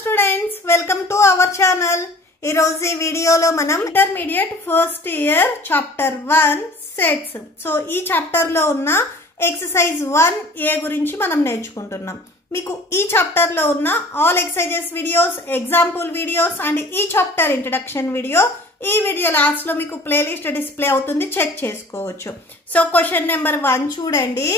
Students, welcome to our channel. ఈ రోజు ఈ వీడియోలో మనం intermediate first year chapter 1 sets. So ఈ చాప్టర్ లో ఉన్న ఎక్సర్సైజ్ 1A గురించి మనం నేర్చుకుంటున్నాం. మీకు ఈ చాప్టర్ లో ఉన్న all exercises videos, example videos and ఈ చాప్టర్ ఇంట్రడక్షన్ వీడియో ఈ వీడియో లాస్ట్ లో మీకు ప్లేలిస్ట్ డిస్ప్లే అవుతుంది, చెక్ చేసుకోవచ్చు. సో క్వశ్చన్ నెంబర్ 1 చూడండి.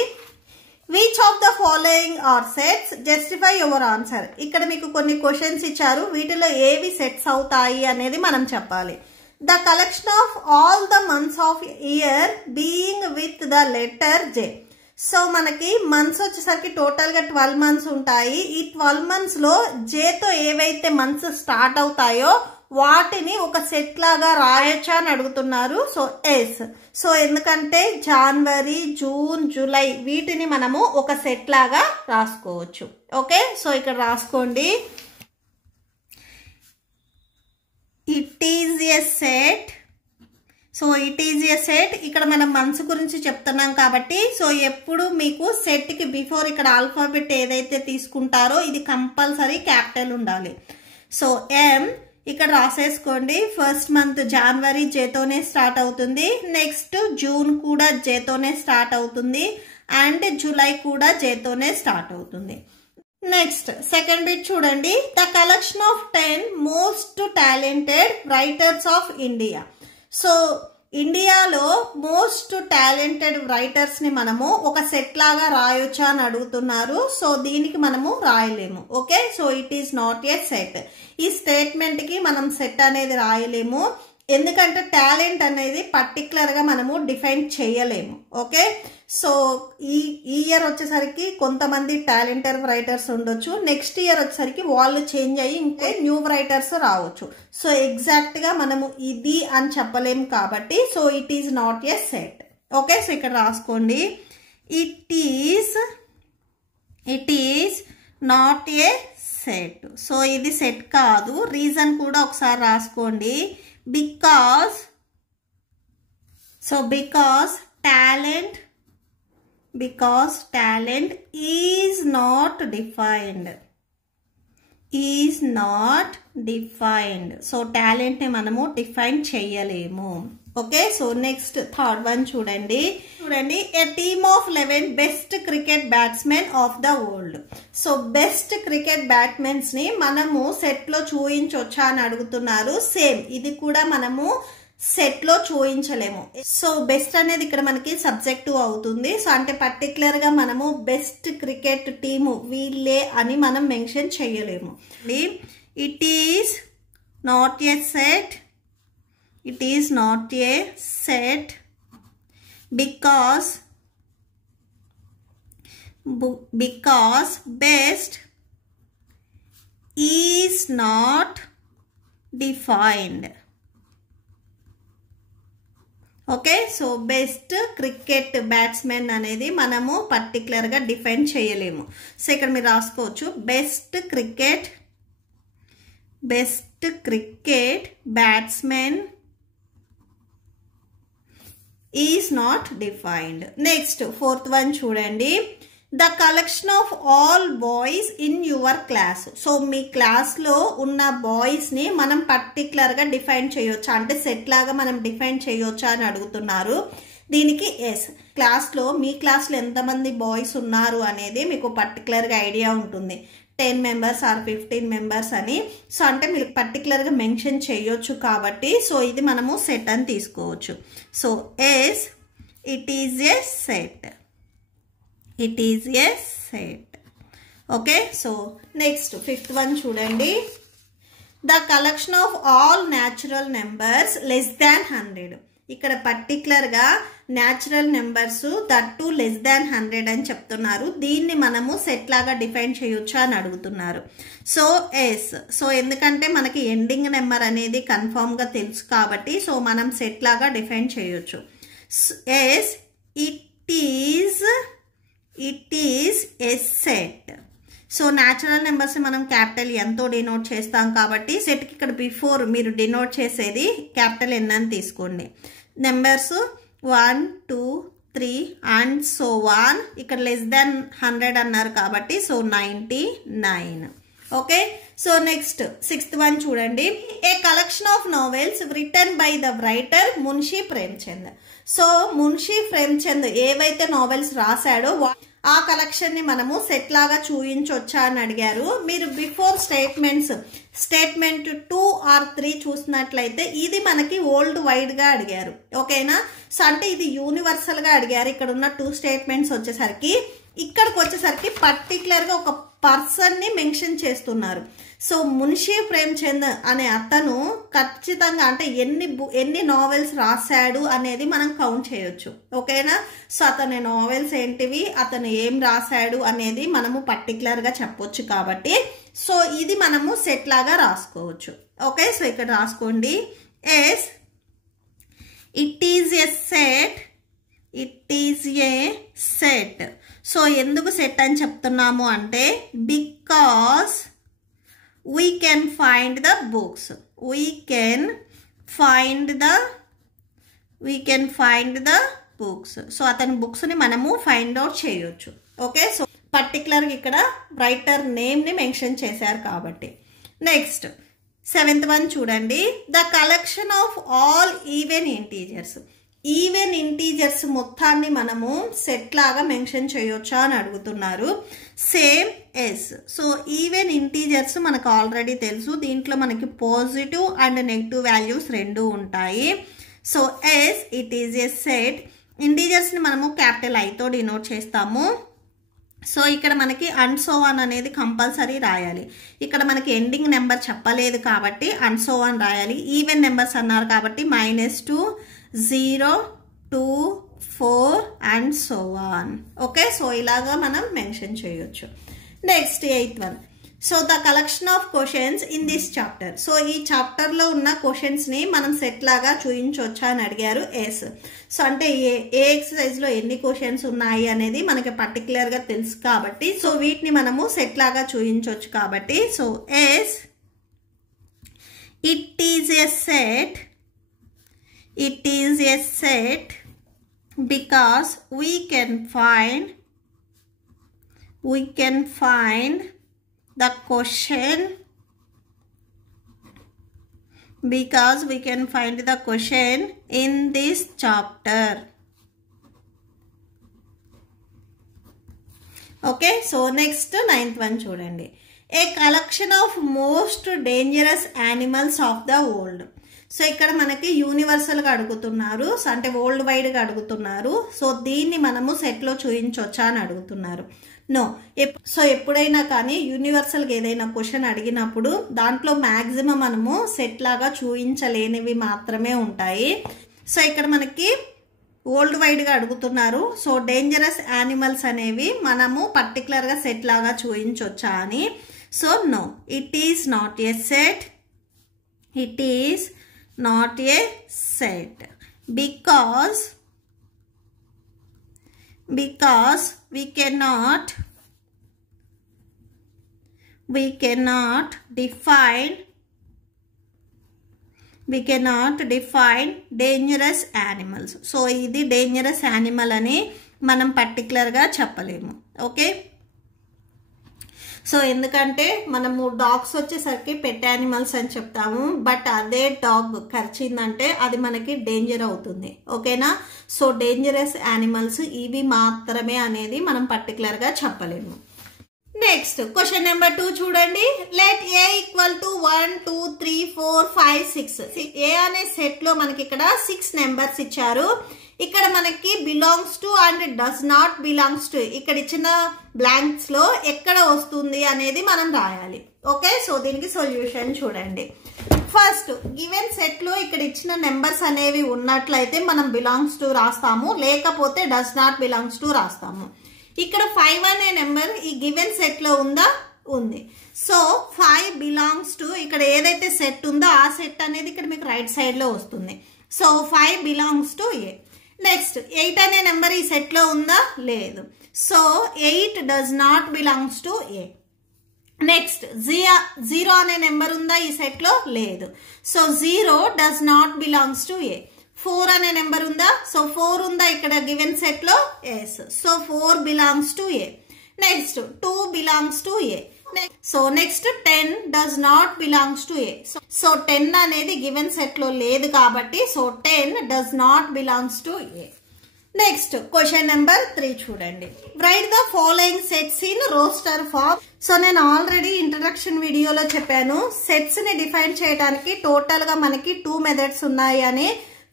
Which of the following are sets, justify your answer. ఇక్కడ మీకు కొన్ని క్వశ్చన్స్ ఇచ్చారు, వీటిలో ఏవి సెట్స్ అవుతాయి అనేది మనం చెప్పాలి. The collection of all the months of year being with the letter J. So మనకి మంత్స్ వచ్చేసరికి టోటల్ గా 12 మంత్స్ ఉంటాయి. ఈ 12 మంత్స్ లో జేతో ఏవైతే మంత్స్ స్టార్ట్ అవుతాయో వాటిని ఒక సెట్ లాగా రాయొచ్చా అని అడుగుతున్నారు. So yes. సో ఎందుకంటే జనవరి, జూన్, జూలై వీటిని మనము ఒక సెట్ లాగా రాసుకోవచ్చు. ఓకే, సో ఇక్కడ రాసుకోండి. It is a set. So it is a set. ఇక్కడ మనం మంత్స్ గురించి చెప్తున్నాం కాబట్టి సో ఎప్పుడు మీకు సెట్ కి బిఫోర్ ఇక్కడ ఆల్ఫాబెట్ ఏదైతే తీసుకుంటారో ఇది కంపల్సరీ క్యాపిటల్ ఉండాలి. సో ఎం ఇక్కడ రాసేసుకోండి. ఫస్ట్ మంత్ జనవరి జేతోనే స్టార్ట్ అవుతుంది, నెక్స్ట్ జూన్ కూడా జేతోనే స్టార్ట్ అవుతుంది అండ్ జూలై కూడా జేతోనే స్టార్ట్ అవుతుంది. నెక్స్ట్ సెకండ్ బిట్ చూడండి. The collection of 10 most talented writers of India. So ఇండియాలో మోస్ట్ టాలెంటెడ్ రైటర్స్ ని మనము ఒక సెట్ లాగా రాయొచ్చా అని అడుగుతున్నారు. సో దీనికి మనము రాయలేము. Okay, so it is not a set. ఈ స్టేట్మెంట్ కి మనం సెట్ అనేది రాయలేము, ఎందుకంటే టాలెంట్ అనేది పర్టికులర్ గా మనము డిఫైన్ చేయలేము. ఓకే, సో ఈ ఇయర్ వచ్చేసరికి కొంతమంది టాలెంటెడ్ రైటర్స్ ఉండొచ్చు, నెక్స్ట్ ఇయర్ వచ్చేసరికి వాళ్ళు చేంజ్ అయ్యి ఇంకా న్యూ రైటర్స్ రావచ్చు. సో ఎగ్జాక్ట్ గా మనము ఇది అని చెప్పలేము కాబట్టి so it is not a set. Okay, so ఇక్కడ రాసుకోండి. It is not a set. So ఇది సెట్ కాదు. రీజన్ కూడా ఒకసారి రాసుకోండి. because talent is not defined. So talent ని మనము డిఫైన్ చేయలేము. Okay, so next third one చూడండి. ఏ team of 11 best cricket batsmen of the world. So best cricket batsmen ని మనము సెట్ లో చూయించొచ్చా అని అడుగుతున్నారు. సేమ్ ఇది కూడా మనము సెట్ లో చూయించలేము. సో బెస్ట్ అనేది ఇక్కడ మనకి సబ్జెక్టివ్ అవుతుంది. సో అంటే పర్టికులర్ గా మనము బెస్ట్ క్రికెట్ టీము వీళ్ళే అని మనం మెన్షన్ చేయలేము. It is not a set. It is not a set because best is not defined. Okay, so best cricket batsmen అనేది మనము పర్టికులర్ గా డిఫైన్ చేయలేము. సో ఇక్కడ మీరు రాసుకోవచ్చు best cricket batsmen is not defined. Next fourth one చూడండి. The collection of all boys in your class. So మీ class లో ఉన్న బాయ్స్ ని మనం పర్టికులర్ గా డిఫైన్ చేయొచ్చా అంటే సెట్ లాగా మనం డిఫైన్ చేయొచ్చా అని అడుగుతున్నారు. దీనికి ఎస్. మీ క్లాస్ లో ఎంతమంది బాయ్స్ ఉన్నారు అనేది మీకు పర్టికులర్ గా ఐడియా ఉంటుంది. 10 మెంబర్స్ ఆర్ 15 మెంబర్స్ అని. సో అంటే మీరు పర్టికులర్ గా మెన్షన్ చేయొచ్చు కాబట్టి సో ఇది మనము సెట్ అని తీసుకోవచ్చు. So yes, it is a set. Okay, so next fifth one చూడండి. The collection of all natural numbers less than 100. ఇక్కడ పర్టికులర్ గా natural numbers that less than 100 అని చెప్తున్నారు. దీన్ని మనము సెట్ లాగా డిఫైన్ చేయొచ్చా అని అడుగుతున్నారు. So yes. సో ఎందుకంటే మనకి ఎండింగ్ నెంబర్ అనేది కన్ఫర్మ్ గా తెలుసు కాబట్టి సో మనం సెట్ లాగా డిఫైన్ చేయొచ్చు. Yes, it is a set. So natural numbers మనం క్యాపిటల్ ఎంతో డినోట్ చేస్తాం కాబట్టి సెట్ కి ఇక్కడ బిఫోర్ మీరు డినోట్ చేసేది క్యాపిటల్ ఎన్ అని తీసుకోండి. Numbers 1, 2, 3 and so 1. ఇక్కడ లెస్ దాన్ 100 అన్నారు కాబట్టి so 99. Okay. So next 6th one చూడండి. A collection of novels written by the writer Munshi Premchand. So Munshi Premchand ఏవైతే నావెల్స్ రాశాడో ఆ కలెక్షన్ ని మనము సెట్ లాగా చూయించొచ్చా అని అడిగారు. మీరు బిఫోర్ స్టేట్మెంట్ 2 or 3 చూసినట్లయితే ఇది మనకి వరల్డ్ వైడ్ గా అడిగారు. ఓకేనా. సో అంటే ఇది యూనివర్సల్ గా అడిగారు. ఇక్కడ ఉన్న 2 స్టేట్మెంట్స్ వచ్చేసరికి ఇక్కడికి వచ్చేసరికి పర్టికులర్ గా ఒక పర్సన్ ని మెన్షన్ చేస్తున్నారు. సో మున్షీ ప్రేమ్చంద్ అనే అతను ఖచ్చితంగా అంటే ఎన్ని నావెల్స్ రాశాడు అనేది మనం కౌంట్ చేయొచ్చు. ఓకేనా. సో అతని నావెల్స్ ఏంటివి, అతను ఏం రాశాడు అనేది మనము పర్టికులర్ గా చెప్పొచ్చు కాబట్టి సో ఇది మనము సెట్ లాగా రాసుకోవచ్చు. ఓకే. సో ఇక్కడ రాసుకోండి. Yes it is a set. It is a set. So ఎందుకు సెట్ అని చెప్తున్నాము అంటే because we can find the books. We can find the books. So అతని బుక్స్ ని మనము ఫైండ్ అవుట్ చేయొచ్చు. ఓకే. సో పర్టికులర్ ఇక్కడ రైటర్ నేమ్ ని మెన్షన్ చేశారు కాబట్టి. నెక్స్ట్ 7th వన్ చూడండి. The collection of all even integers. Even integers మొత్తాన్ని మనము సెట్ లాగా మెన్షన్ చేయొచ్చా అని అడుగుతున్నారు. Same yes. So even integers మనకు ఆల్రెడీ తెలుసు. దీంట్లో మనకి పాజిటివ్ అండ్ నెగిటివ్ వాల్యూస్ రెండు ఉంటాయి. So yes it is a set. ఇంటీజర్స్ని మనము క్యాపిటల్ ఐతో డినోట్ చేస్తాము. సో ఇక్కడ మనకి అండ్ సో ఆన్ అనేది కంపల్సరీ రాయాలి. ఇక్కడ మనకి ఎండింగ్ నెంబర్ చెప్పలేదు కాబట్టి అండ్ సో ఆన్ రాయాలి. ఈవెన్ నెంబర్స్ అన్నారు కాబట్టి -2 0 2 4 and so on. Okay. So ఇలాగా మనం మెన్షన్ చేయొచ్చు. Next 8th one. So the collection of questions in this chapter. So ఈ చాప్టర్ లో ఉన్న క్వశ్చన్స్ ని మనం సెట్ లాగా చూయించవచ్చా అని అడిగారు. ఎస్. సో అంటే ఏ ఎక్సర్సైజ్ లో ఎన్ని క్వశ్చన్స్ ఉన్నాయి అనేది మనకి పర్టికులర్ గా తెలుసు కాబట్టి సో వీటిని మనము సెట్ లాగా చూయించవచ్చు కాబట్టి so yes it is a set. It is a set because we can find the question in this chapter. Okay. So next 9th one చూడండి. A collection of most dangerous animals of the world. So ఇక్కడ మనకి universal గా అడుగుతున్నారు. So అంటే world wide గా అడుగుతున్నారు. So దీన్ని మనము సెట్ లో చూయించొచ్చా అని అడుగుతున్నారు. నో. సో ఎప్పుడైనా కానీ యూనివర్సల్ గా ఏదైనా క్వశ్చన్ అడిగినప్పుడు దాంట్లో మాక్సిమం మనము సెట్ లాగా చూయించలేనివి మాత్రమే ఉంటాయి. సో ఇక్కడ మనకి వరల్డ్ వైడ్ గా అడుగుతున్నారు. సో డేంజరస్ యానిమల్స్ అనేవి మనము పర్టికులర్ గా సెట్ లాగా చూయించొచ్చా అని. So no, it is not a set. It is not a set because we cannot define dangerous animals. సో ఇది dangerous animal అని మనం పర్టికులర్ గా చెప్పలేము. ఓకే. సో ఎందుకంటే మనము డాగ్స్ వచ్చేసరికి పెట్ యానిమల్స్ అని చెప్తాము. బట్ అదే డాగ్ కరిచిందంటే అది మనకి డేంజర్ అవుతుంది. ఓకేనా. సో డేంజరస్ యానిమల్స్ ఇవి మాత్రమే అనేది మనం పర్టికులర్ గా చెప్పలేము. నెక్స్ట్ క్వశ్చన్ నెంబర్ 2 చూడండి. Let A equal to 1 2 3 4 5 6. ఏ అనే సెట్ లో మనకి ఇక్కడ 6 నెంబర్స్ ఇచ్చారు. ఇక్కడ మనకి belongs to and does not belongs to ఇక్కడ ఇచ్చిన బ్లాంక్స్ లో ఎక్కడ వస్తుంది అనేది మనం రాయాలి. ఓకే. సో దీనికి సొల్యూషన్ చూడండి. ఫస్ట్ గివెన్ సెట్ లో ఇక్కడ ఇచ్చిన నెంబర్స్ అనేవి ఉన్నట్లయితే మనం బిలాంగ్స్ టు రాస్తాము, లేకపోతే డస్ నాట్ బిలాంగ్స్ టు రాస్తాము. ఇక్కడ 5 అనే నెంబర్ ఈ గివెన్ సెట్ లో ఉందా? ఉంది. సో 5 బిలాంగ్స్ టు ఇక్కడ ఏదైతే సెట్ ఉందో ఆ సెట్ అనేది ఇక్కడ మీకు రైట్ సైడ్ లో వస్తుంది. So 5 belongs to A. Next 8 అనే నెంబర్ ఈ సెట్ లో ఉందా? లేదు. So 8 does not belongs to A. Next 0 అనే నెంబర్ ఉందా ఈ సెట్ లో? లేదు. So 0 does not belongs to A. 4 అనే నెంబర్ ఉందా? సో 4 ఉందా ఇక్కడ గివెన్ సెట్ లో? Yes. So 4 belongs to A. Next 2 belongs to A. So next 10 does not belongs to A. So 10 అనేది గివెన్ సెట్ లో లేదు కాబట్టి so 10 does not belongs to A. Next question number 3 చూడండి. Write the following sets in roster form. So నేను already introduction వీడియోలో చెప్పాను sets ని define చేయడానికి టోటల్ గా మనకి 2 మెథడ్స్ ఉన్నాయి అని.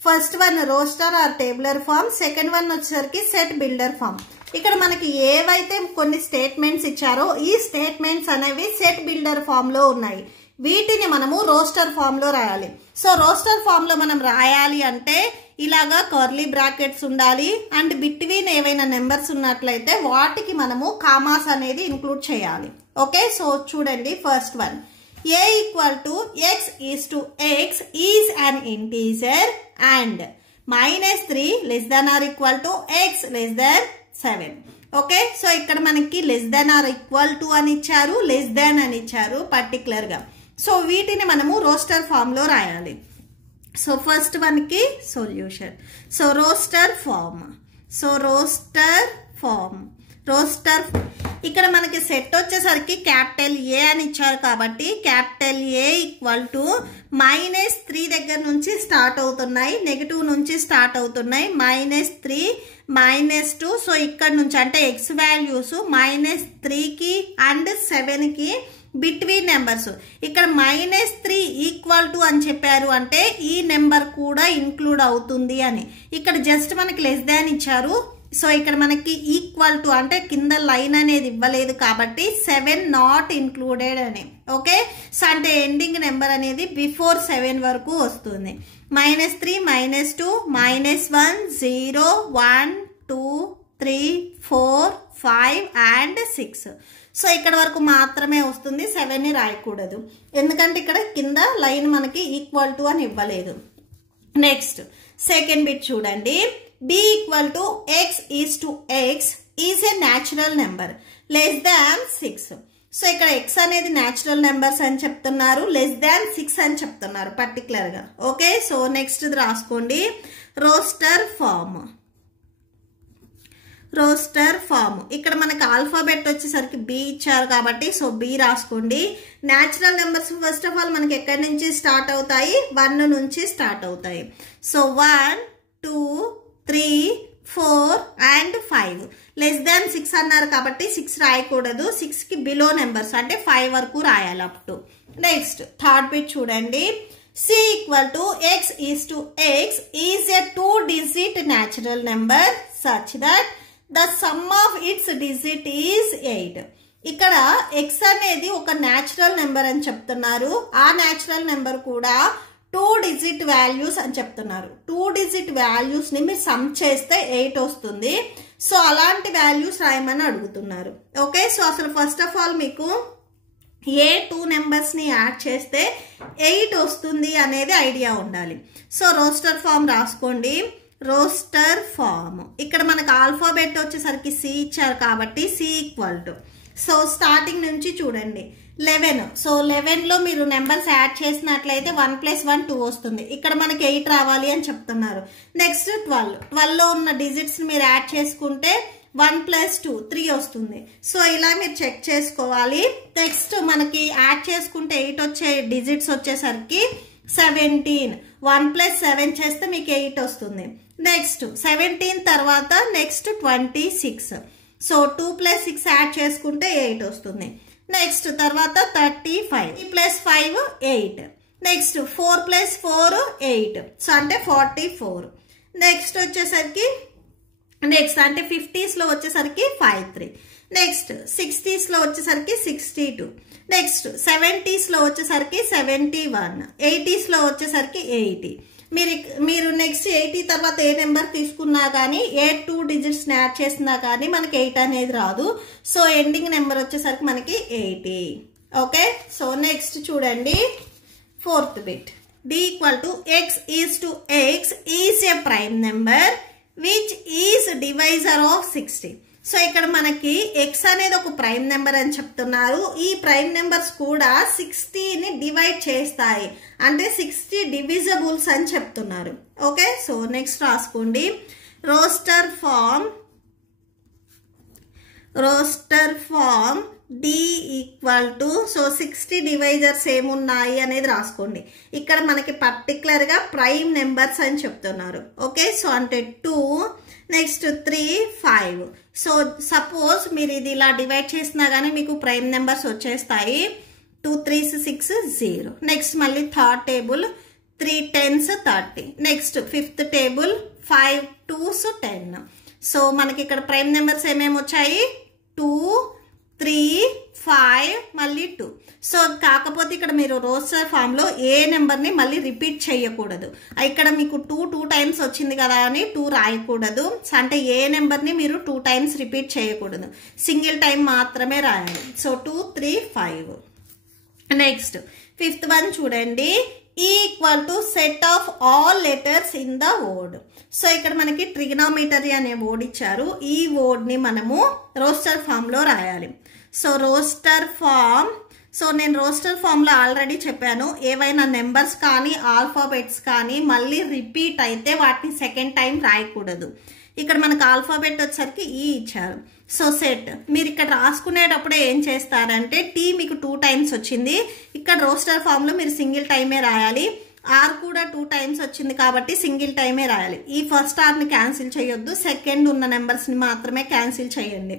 First one roster or tabular form, second one వచ్చేసరికి సెట్ బిల్డర్ ఫార్మ్. ఇక్కడ మనకి ఏవైతే కొన్ని స్టేట్మెంట్స్ ఇచ్చారో ఈ స్టేట్మెంట్స్ అనేవి సెట్ బిల్డర్ ఫామ్ లో ఉన్నాయి. వీటిని మనము రోస్టర్ ఫామ్ లో రాయాలి. సో రోస్టర్ ఫామ్ లో మనం రాయాలి అంటే ఇలాగా కర్లీ బ్రాకెట్స్ ఉండాలి అండ్ బిట్వీన్ ఏవైనా నెంబర్స్ ఉన్నట్లయితే వాటికి మనము కామాస్ అనేది ఇంక్లూడ్ చేయాలి. ఓకే, సో చూడండి first one, a equal to x is to x is an integer and -3 less than or equal to x less than 7. Okay, so ఇక్కడ మనకి less than or equal to అని ఇచ్చారు, less than అని ఇచ్చారు particular గా. So వీటిని మనము roster form లో రాయాలి. సో ఫస్ట్ వన్ కి solution. So roster form, so roster form, roster ఇక్కడ మనకి సెట్ వచ్చేసరికి క్యాపిటల్ ఏ అని ఇచ్చారు కాబట్టి క్యాపిటల్ ఏ ఈక్వల్ టు -3 దగ్గర నుంచి స్టార్ట్ అవుతున్నాయి, నెగటివ్ నుంచి స్టార్ట్ అవుతున్నాయి, -3 -2. సో ఇక్కడ నుంచి అంటే ఎక్స్ వాల్యూస్ -3కి అండ్ 7కి బిట్వీన్ నెంబర్స్. ఇక్కడ -3 ఈక్వల్ టు అని చెప్పారు అంటే ఈ నెంబర్ కూడా ఇంక్లూడ్ అవుతుంది అని. ఇక్కడ జస్ట్ మనకి లెస్ దాన్ ఇచ్చారు. సో ఇక్కడ మనకి ఈక్వల్ టు అంటే కింద లైన్ అనేది ఇవ్వలేదు కాబట్టి 7 నాట్ ఇంక్లూడెడ్ అని. ఓకే, సో అంటే ఎండింగ్ నెంబర్ అనేది బిఫోర్ 7 వరకు వస్తుంది. -3 -2 -1 0 1 2 3 4 5 అండ్ 6. సో ఇక్కడ వరకు మాత్రమే వస్తుంది, 7 ని రాయకూడదు ఎందుకంటే ఇక్కడ కింద లైన్ మనకి ఈక్వల్ టు అని ఇవ్వలేదు. నెక్స్ట్ సెకండ్ బిట్ చూడండి, b equal to x is to x is a natural number less than 6. So ఇక్కడ x అనేది న్యాచురల్ నెంబర్స్ అని చెప్తున్నారు, లెస్ దాన్ 6 అని చెప్తున్నారు పర్టికులర్ గా. ఓకే, సో నెక్స్ట్ రాసుకోండి రోస్టర్ ఫామ్. రోస్టర్ ఫామ్ ఇక్కడ మనకి ఆల్ఫాబెట్ వచ్చేసరికి బి ఇచ్చారు కాబట్టి సో బి రాసుకోండి. Natural numbers first of all మనకి ఎక్కడి నుంచి స్టార్ట్ అవుతాయి, 1 నుంచి స్టార్ట్ అవుతాయి. So 1 2 3 4 and 5. లెస్ దాన్ 6 అన్నారు కాబట్టి 6 రాయకూడదు, 6కి బిలో నెంబర్స్ అంటే 5 వరకు రాయాలి up to. Next third bit చూడండి, c equal to x is to x is a 2-digit natural number such that the sum of its digit is 8. ఇక్కడ x అనేది ఒక న్యాచురల్ నెంబర్ అని చెప్తున్నారు, ఆ న్యాచురల్ నెంబర్ కూడా 2 డిజిట్ వాల్యూస్ అని చెప్తున్నారు. 2 డిజిట్ వాల్యూస్ ని మీరు సమ్ చేస్తే 8 వస్తుంది. సో అలాంటి వాల్యూస్ రాయమని అడుగుతున్నారు. ఓకే, సో అసలు ఫస్ట్ ఆఫ్ ఆల్ మీకు ఏ 2 నెంబర్స్ ని యాడ్ చేస్తే 8 వస్తుంది అనేది ఐడియా ఉండాలి. సో రోస్టర్ ఫామ్ రాసుకోండి. రోస్టర్ ఫామ్ ఇక్కడ మనకు ఆల్ఫాబెట్ వచ్చేసరికి సి ఇచ్చారు కాబట్టి C equal to, so starting నుంచి చూడండి 11. సో 11 లో మీరు నెంబర్స్ యాడ్ చేసినట్లయితే 1 + 1 2 వస్తుంది. ఇక్కడ మనకి 8 రావాలి అని చెప్తున్నారు. నెక్స్ట్ 12 లో ఉన్న డిజిట్స్ మీరు యాడ్ చేసుకుంటే 1 + 2 3 వస్తుంది. సో ఇలా మీరు చెక్ చేసుకోవాలి. నెక్స్ట్ మనకి యాడ్ చేసుకుంటే 8 వచ్చే డిజిట్స్ వచ్చేసరికి 17. 1 + 7 చేస్తే మీకు 8 వస్తుంది. నెక్స్ట్ 17 తర్వాత నెక్స్ట్ 26. సో 2 + 6 యాడ్ చేసుకుంటే 8 వస్తుంది. నెక్స్ట్ తర్వాత 35 + 5 8. నెక్స్ట్ 4 + 4 8. సో అంటే 44. నెక్స్ట్ వచ్చేసరికి నెక్స్ట్ అంటే 50s లో వచ్చేసరికి 53. నెక్స్ట్ 60s లో వచ్చేసరికి 62. నెక్స్ట్ 70s లో వచ్చేసరికి 71. 80s లో వచ్చేసరికి 80. మీరు నెక్స్ట్ 80 తర్వాత ఏ నెంబర్ తీసుకున్నా కానీ ఏ 2 డిజిట్స్ యాడ్ చేసినా కానీ మనకి 8 అనేది రాదు. సో ఎండింగ్ నెంబర్ వచ్చేసరికి మనకి 80. ఓకే, సో నెక్స్ట్ చూడండి fourth bit, d equal to x is to x is a prime number which is divisor of 60. So ఇక్కడ మనకి x అనేది ఒక ప్రైమ్ నెంబర్ అని చెప్తున్నారు. ఈ ప్రైమ్ నెంబర్స్ కూడా 60ని డివైడ్ చేస్తాయి అంటే 60 డివిజబుల్స్ అని చెప్తున్నారు. ఓకే, సో నెక్స్ట్ రాసుకోండి roster form. Roster form D equal to so 60 divisors ఏమున్నాయి అనేది రాసుకోండి. ఇక్కడ మనకి పర్టికులర్గా ప్రైమ్ నెంబర్స్ అని చెప్తున్నారు. ఓకే, సో అంటే 2, నెక్స్ట్ 3, 5. సో సపోజ్ మీరు ఇది ఇలా డివైడ్ చేసినా కానీ మీకు ప్రైమ్ నెంబర్స్ వచ్చేస్తాయి. 2 3s 6 0. నెక్స్ట్ మళ్ళీ third table 3 10s 30. Next fifth table 5 2s 10. So మనకి ఇక్కడ ప్రైమ్ నెంబర్స్ ఏమేమి వచ్చాయి? 2 3 5 మళ్ళీ 2. సో కాకపోతే ఇక్కడ మీరు రోస్టర్ ఫామ్లో ఏ నెంబర్ని మళ్ళీ రిపీట్ చేయకూడదు. ఇక్కడ మీకు 2 టైమ్స్ వచ్చింది కదా అని 2 రాయకూడదు. అంటే ఏ నెంబర్ని మీరు 2 టైమ్స్ రిపీట్ చేయకూడదు, సింగిల్ టైం మాత్రమే రాయాలి. సో 2 3 5. నెక్స్ట్ ఫిఫ్త్ వన్ చూడండి, equal to set of all letters in the word. So ఇక్కడ మనకి ట్రిగ్నోమెట్రీ అనే వర్డ్ ఇచ్చారు. ఈ వర్డ్ని మనము రోస్టర్ ఫామ్లో రాయాలి. సో రోస్టర్ ఫామ్, సో నేను రోస్టర్ ఫామ్లో ఆల్రెడీ చెప్పాను, ఏవైనా నెంబర్స్ కానీ ఆల్ఫాబెట్స్ కానీ మళ్ళీ రిపీట్ అయితే వాటిని సెకండ్ టైం రాయకూడదు. ఇక్కడ మనకు ఆల్ఫాబెట్ వచ్చేసరికి ఈ ఇచ్చారు. సో సెట్ మీరు ఇక్కడ రాసుకునేటప్పుడే ఏం చేస్తారంటే టీ మీకు 2 టైమ్స్ వచ్చింది, ఇక్కడ రోస్టర్ ఫామ్లో మీరు సింగిల్ టైమే రాయాలి. ఆర్ కూడా 2 టైమ్స్ వచ్చింది కాబట్టి సింగిల్ టైమే రాయాలి. ఈ ఫస్ట్ ఆర్ని క్యాన్సిల్ చేయొద్దు, సెకండ్ ఉన్న నెంబర్స్ని మాత్రమే క్యాన్సిల్ చేయండి.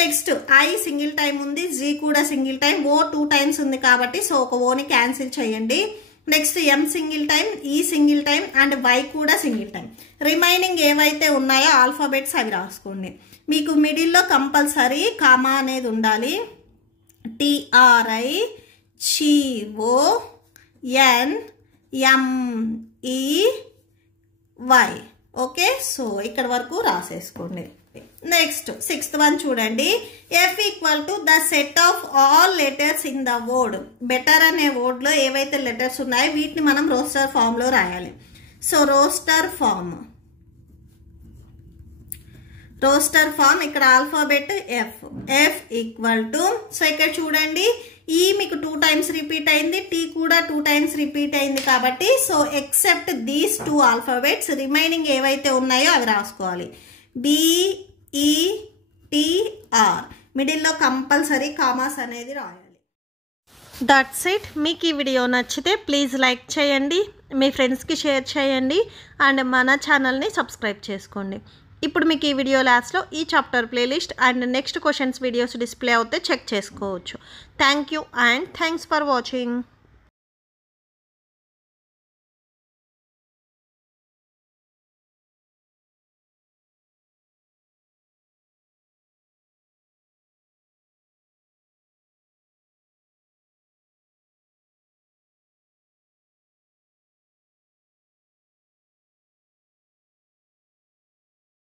నెక్స్ట్ ఐ సింగిల్ టైం ఉంది, జీ కూడా సింగిల్ టైం, ఓ 2 టైమ్స్ ఉంది కాబట్టి సో ఒక ఓని క్యాన్సిల్ చేయండి. నెక్స్ట్ ఎం సింగిల్ టైం, ఈ సింగిల్ టైం అండ్ వై కూడా సింగిల్ టైం. రిమైనింగ్ ఏవైతే ఉన్నాయో ఆల్ఫాబెట్స్ అవి రాసుకోండి. మీకు మిడిల్లో కంపల్సరీ కామా అనేది ఉండాలి. TRICONMEY. ఓకే, సో ఇక్కడ వరకు రాసేసుకోండి. నెక్స్ట్ సిక్స్త్ వన్ చూడండి, F equal to the set of all letters in the word. Better అనే వర్డ్లో ఏవైతే లెటర్స్ ఉన్నాయో వీటిని మనం రోస్టర్ ఫామ్లో రాయాలి. సో రోస్టర్ ఫామ్ ఇక్కడ alphabet F equal to, so ఇక్కడ చూడండి ఈ మీకు 2 టైమ్స్ రిపీట్ అయింది, టీ కూడా 2 టైమ్స్ రిపీట్ అయింది కాబట్టి so except these 2 alphabets remaining ఏవైతే ఉన్నాయో అవి రాసుకోవాలి. BETR మిడిల్లో కంపల్సరీ కామాస్ అనేది రాయాలి. That's it. మీకు ఈ వీడియో నచ్చితే ప్లీజ్ లైక్ చేయండి, మీ ఫ్రెండ్స్కి షేర్ చేయండి అండ్ మన ఛానల్ని సబ్స్క్రైబ్ చేసుకోండి. ఇప్పుడు మీకు ఈ వీడియో లాస్ట్లో ఈ chapter playlist and next questions videos display అవుతే చెక్ చేసుకోవచ్చు. Thank you and thanks for watching.